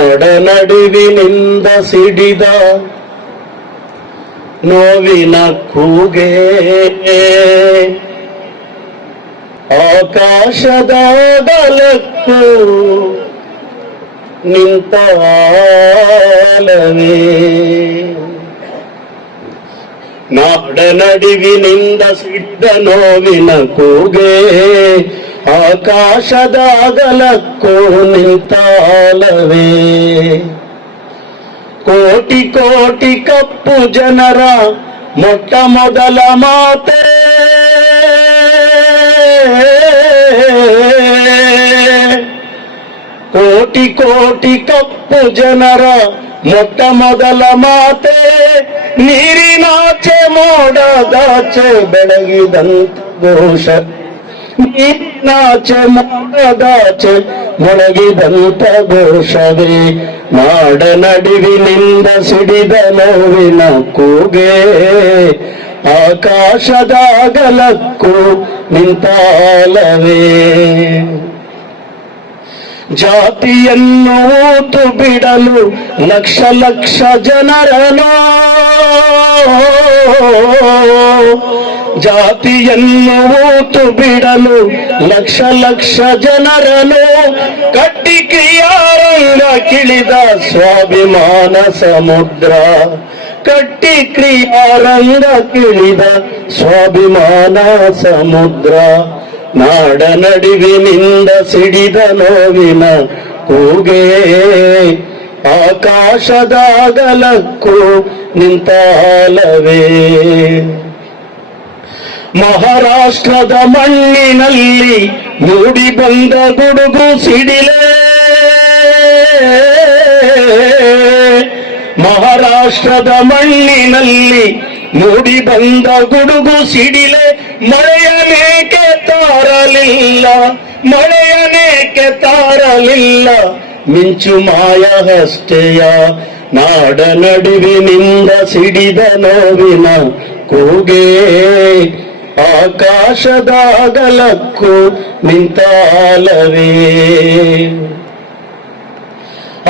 ನಾಡ ನಡುವಿನಿಂದ ಸಿಡಿದ ನೋವಿನ ಕೂಗೆ ಆಕಾಶದಾಗಲಕ್ಕೂ ನಿಂತಾಲವೇ ನಾಡ ನಡುವಿನಿಂದ ಸಿಡ್ಡ ನೋವಿನ ಕೂಗೆ ಆಕಾಶದಾಗಲಕ್ಕೂ ನಿಂತಾಲವೇ ಕೋಟಿ ಕೋಟಿ ಕಪ್ಪು ಜನರ ಮೊಟ್ಟ ಮೊದಲ ಮಾತೆ ಕೋಟಿ ಕೋಟಿ ಕಪ್ಪು ಜನರ ಮೊಟ್ಟ ಮೊದಲ ಮಾತೆ ನೀರಿನಾಚೆ ಮೋಡದಾಚೆ ಬೆಳಗಿದಂತ ಘೋಷ ನೀರಿನಾಚೆ ಮೋಡದಾಚೆ ಮೊಳಗಿದಂತ ಘೋಷವೇ ನಾಡ ನಡುವಿನಿಂದ ಸಿಡಿದ ನೋವಿನ ಕೂಗೆ ಆಕಾಶದಾಗಲಕ್ಕೂ ನಿಂತಾಲವೇ ಜಾತಿಯನ್ನು ಊತು ಬಿಡಲು ಲಕ್ಷ ಲಕ್ಷ ಜನರನು ಜಾತಿಯನ್ನು ಊತು ಬಿಡಲು ಲಕ್ಷ ಲಕ್ಷ ಜನರನು ಕಟ್ಟಿ ಕ್ರಿಯಾರಂಗ ಕಿಳಿದ ಸ್ವಾಭಿಮಾನ ಸಮುದ್ರ ಕಟ್ಟಿ ಕ್ರಿಯಾರಂಗ ಕಿಳಿದ ಸ್ವಾಭಿಮಾನ ಸಮುದ್ರ ನಾಡ ನಡುವಿನಿಂದ ಸಿಡಿದ ನೋವಿನ ಕೂಗೆ ಆಕಾಶದಾಗಲಕ್ಕೂ ನಿಂತಾಲವೇ ಮಹಾರಾಷ್ಟ್ರದ ಮಣ್ಣಿನಲ್ಲಿ ಮೂಡಿ ಬಂದ ಗುಡುಗು ಸಿಡಿಲೆ ಮಹಾರಾಷ್ಟ್ರದ ಮಣ್ಣಿನಲ್ಲಿ ಮೂಡಿ ಬಂದ ಗುಡುಗು ಸಿಡಿಲೆ ಮಳೆಯನೇಕೆ ತಾರಲಿಲ್ಲ ಮಳೆಯನೇಕೆ ತಾರಲಿಲ್ಲ ಮಿಂಚು ಮಾಯ ಹಸ್ತೆಯ ನಾಡ ನಡುವಿನಿಂದ ಸಿಡಿದ ನೋವಿನ ಕೂಗೆ ಆಕಾಶದಾಗಲಕ್ಕೂ ನಿಂತಾಲವೇ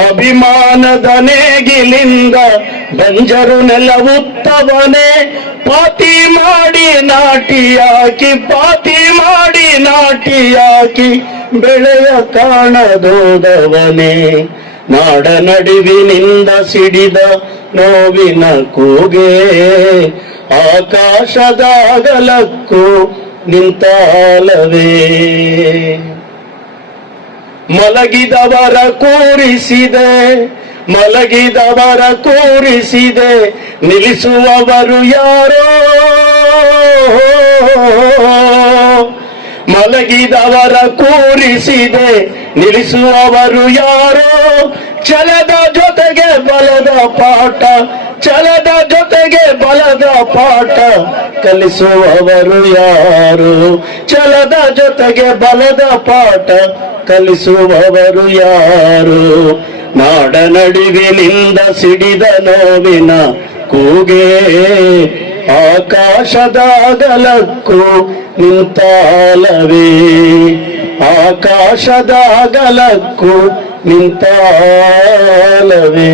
ಅಭಿಮಾನದ ನೇಗಿಲಿಂದ ಬಂಜರು ನೆಲವುತ್ತವನೇ ಪಾತಿ ಮಾಡಿ ನಾಟಿಯಾಕಿ ಬೆಳೆಯ ಕಾಣದೋದವನೇ ನಾಡ ನಡುವಿನಿಂದ ಸಿಡಿದ ನೋವಿನ ಕೂಗೆ ಆಕಾಶದಾಗಲಕ್ಕೂ ನಿಂತಾಲವೇ ಮಲಗಿದವರ ಕೂರಿಸಿದೆ ನಿಲ್ಲಿಸುವವರು ಯಾರೋ ಮಲಗಿದವರ ಕೂರಿಸಿದೆ ನಿಲ್ಲಿಸುವವರು ಯಾರೋ ಛಲದ ಜೊತೆಗೆ ಬಲದ ಪಾಠ ಕಲಿಸುವವರು ಯಾರು ಛಲದ ಜೊತೆಗೆ ಬಲದ ಪಾಠ ಕಲಿಸುವವರು ಯಾರು ನಾಡ ನಡುವಿನಿಂದ ಸಿಡಿದ ನೋವಿನ ಕೂಗೆ ಆಕಾಶದಾಗಲಕ್ಕೂ ನಿಂತಾಲವೇ ಆಕಾಶದಾಗಲಕ್ಕೂ ನಿಂತಾಲವೇ